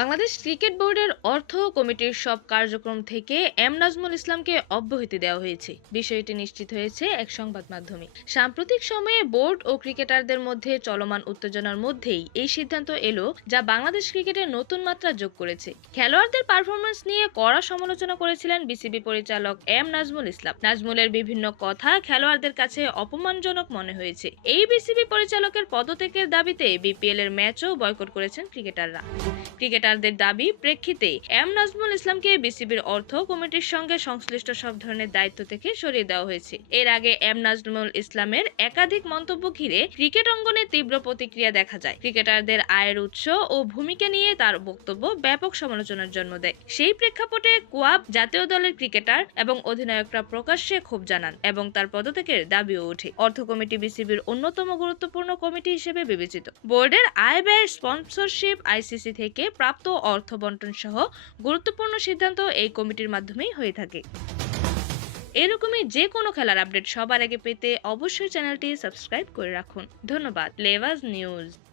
Bangladesh cricket বোর্ডের অর্থ কমিটির সব কার্যক্রম থেকে এম নাজমুল ইসলামকে অব্যাহতি দেওয়া হয়েছে। বিষয়টি নিশ্চিত হয়েছে এক সংবাদ মাধ্যমে। সাম্প্রতিক সময়ে বোর্ড ও ক্রিকেটারদের মধ্যে চলমান উত্তেজনার মধ্যেই এই সিদ্ধান্ত এলো যা বাংলাদেশ ক্রিকেটে নতুন মাত্রা যোগ করেছে। খেলোয়াড়দের পারফরমেন্স নিয়ে কড়া সমালোচনা করেছিলেন বিসিবি পরিচালক এম নাজমুল ইসলাম। নাজমুলের বিভিন্ন কথা খেলোয়াড়দের কাছে অপমানজনক মনে হয়েছে। এই বিসিবি পরিচালকের পদত্যাগের দাবিতে বিপিএল এর ম্যাচও বয়কট করেছেন ক্রিকেটাররা। ক্রিকেটারদের দাবি, প্রেক্ষিতে এম নাজমুল ইসলামকে বিসিবির অর্থ কমিটির সঙ্গে সংশ্লিষ্ট সব ধরনের দায়িত্ব থেকে সরিয়ে দেওয়া হয়েছে। এর আগে এম নাজমুল ইসলামের একাধিক মন্তব্য ঘিরে ক্রিকেট অঙ্গনে তীব্র প্রতিক্রিয়া দেখা যায়। ক্রিকেটারদের আয়ের উৎস ও ভূমিকা নিয়ে তার বক্তব্য ব্যাপক সমালোচনার জন্ম দেয়। সেই প্রেক্ষাপটে কোয়াব জাতীয় দলের ক্রিকেটার এবং অধিনায়করা প্রকাশ্যে ক্ষোভ জানান এবং তার পদত্যাগের দাবিও ওঠে। অর্থ কমিটি বিসিবির অন্যতম গুরুত্বপূর্ণ কমিটি হিসেবে বিবেচিত। বোর্ডের আয় ব্যয় স্পন্সরশিপ আইসিসি থেকে প্রাপ্ত অর্থ বন্টন সহ গুরুত্বপূর্ণ সিদ্ধান্ত এই কমিটির মাধ্যমেই হয়ে থাকে। এরকমই যে কোনো খেলার আপডেট সবার আগে পেতে অবশ্যই চ্যানেলটি সাবস্ক্রাইব করে রাখুন। ধন্যবাদ। লেভাস নিউজ।